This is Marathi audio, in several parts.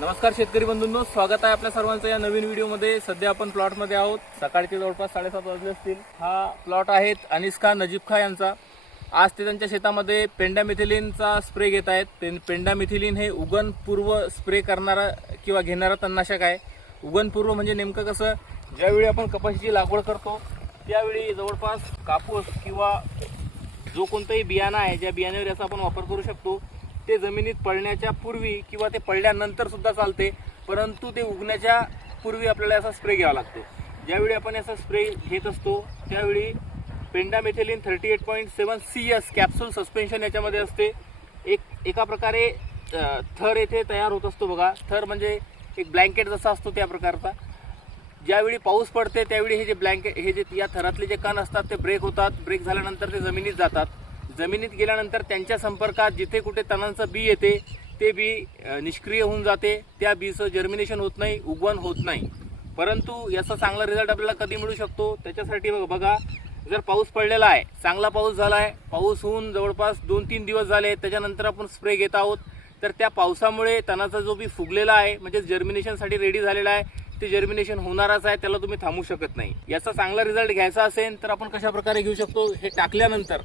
नमस्कार शेतकरी बंधूंनो, स्वागत आहे आपल्या सर्वांचं या नवीन व्हिडिओमध्ये। सध्या आपण प्लॉटमध्ये आहोत। सकाळचे जवळपास 7:30 वाजले असतील। हा प्लॉट आहे अनिस खान नजीब खान यांचा। आज ते त्यांच्या शेतामध्ये पेंडामिथिलिनचा स्प्रे घेत आहेत। पेंडामिथिलिन हे उगवणपूर्व स्प्रे करणारा किंवा घेणारा तणनाशक आहे। उगवणपूर्व म्हणजे नेमकं कसं, ज्यावेळी आपण कपाशीची लागवड करतो त्यावेळी जवळपास कापूस किंवा जो कोणताही बियाणा आहे, ज्या बियाण्यावर याचा आपण वापर करू शकतो, ते जमिनीत पडण्याच्या पूर्वी किंवा ते पडल्यानंतर सुद्धा चालते, परंतु ते उगण्याच्या पूर्वी आपल्याला याचा स्प्रे घ्यावा लागतो। ज्यावेळी आपण याचा स्प्रे घेत असतो त्यावेळी पेंडामिथिलिन 38.7 CS कॅप्सूल सस्पेन्शन याच्यामध्ये असते। एका प्रकारे थर येथे तयार होत असतो बघा। थर म्हणजे एक ब्लँकेट जसा असतो त्या प्रकारचा। ज्यावेळी पाऊस पडते त्यावेळी हे जे या थरातले जे कण असतात ते ब्रेक होतात। ब्रेक झाल्यानंतर ते जमिनीत जातात। जमिनीत गेल्यानंतर त्यांच्या संपर्कात जिथे कुठे तणांचं बी येते ते बी निष्क्रिय होऊन जाते। त्या बीचं जर्मिनेशन होत नाही, उगवण होत नाही। परंतु याचा चांगला रिझल्ट आपल्याला कधी मिळू शकतो, त्याच्यासाठी बघा, जर पाऊस पडलेला आहे, चांगला पाऊस झाला आहे, पाऊस होऊन जवळपास 2-3 दिवस झाले, त्याच्यानंतर आपण स्प्रे घेत आहोत, तर त्या पावसामुळे तणाचा जो बी फुगलेला आहे म्हणजे जर्मिनेशनसाठी रेडी झालेला आहे, ते जर्मिनेशन होणारच आहे, त्याला तुम्ही थांबू शकत नाही। याचा चांगला रिझल्ट घ्यायचा असेल तर आपण कशा प्रकारे घेऊ शकतो, हे टाकल्यानंतर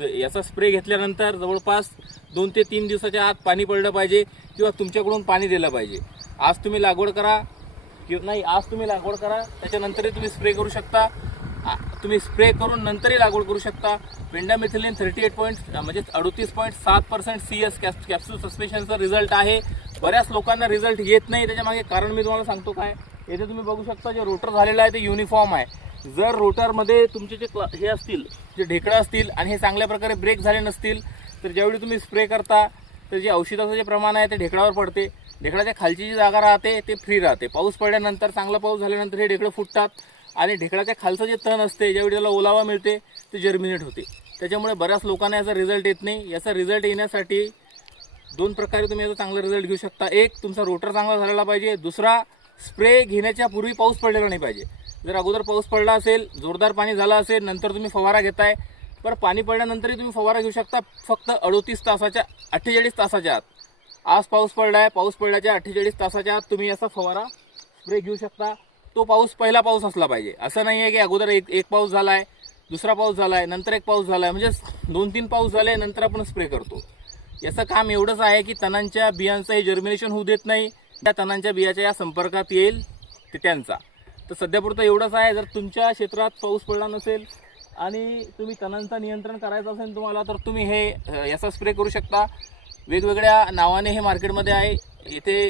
याचा स्प्रे घेतल्यानंतर जवळपास 2 ते 3 दिवसाच्या आत पाणी पडलं पाहिजे किंवा तुमच्याकडून पाणी दिलं पाहिजे। आज तुम्ही लागवड करा त्याच्यानंतरही तुम्ही स्प्रे करू शकता। तुम्ही स्प्रे करून नंतरही लागवड करू शकता। पेंडामिथिलिन 38.7% CS कॅप्सूल सस्पेन्शनचा रिझल्ट आहे। बऱ्याच लोकांना रिझल्ट येत नाही, त्याच्या मागे कारण मी तुम्हाला सांगतो काय। येथे तुम्ही बघू शकता जे रोटर झालेलं आहे ते युनिफॉर्म आहे। जर रोटरमध्ये तुमचे जे हे असतील, जे ढेकळं असतील आणि हे चांगल्या प्रकारे ब्रेक झाले नसतील, तर ज्यावेळी तुम्ही स्प्रे करता तर जे औषधाचं जे प्रमाण आहे ते ढेकळावर पडते। ढेकळाच्या खालची जी जागा राहते ते फ्री राहते। पाऊस पडल्यानंतर, चांगला पाऊस झाल्यानंतर हे ढेकळं फुटतात आणि ढेकळाच्या खालचं जे तण असते ज्यावेळी त्याला ओलावा मिळते ते जर्मिनेट होते। त्याच्यामुळे बऱ्याच लोकांना याचा रिझल्ट येत नाही। याचा रिझल्ट येण्यासाठी 2 प्रकारे तुम्ही याचा चांगला रिझल्ट घेऊ शकता। एक, तुमचा रोटर चांगला झालेला पाहिजे। दुसरा, स्प्रे घेण्याच्या पूर्वी पाऊस पडलेला नाही पाहिजे। जर अगोदर पाऊस पडला असेल, जोरदार पाणी झालं असेल, नंतर तुम्ही फवारा घेताय, पण पाणी पडल्यानंतरही तुम्ही फवारा घेऊ शकता, फक्त 48 तासाच्या आत। आज पाऊस पडलाय, पाऊस पडल्याच्या 48 तासाच्या आत तुम्ही याचा फवारा स्प्रे घेऊ शकता। तो पाऊस पहिला पाऊस असला पाहिजे। असं नाही आहे की अगोदर एक पाऊस झालाय, दुसरा पाऊस झालाय, नंतर एक पाऊस झालाय, म्हणजे 2-3 पाऊस झाले नंतर आपण स्प्रे करतो। याचं काम एवढंच आहे की तणांच्या बियांचं हे जर्मिनेशन होऊ देत नाही। त्या तणांच्या बियाच्या या संपर्कात येईल ते त्यांचा। तर सध्यापुरतं एवढंच आहे। जर तुमच्या क्षेत्रात पाऊस पडला नसेल आणि तुम्ही तणांचं नियंत्रण करायचं असेल तुम्हाला, तर तुम्ही याचा स्प्रे करू शकता। वेगवेगळ्या नावाने हे मार्केटमध्ये आहे। इथे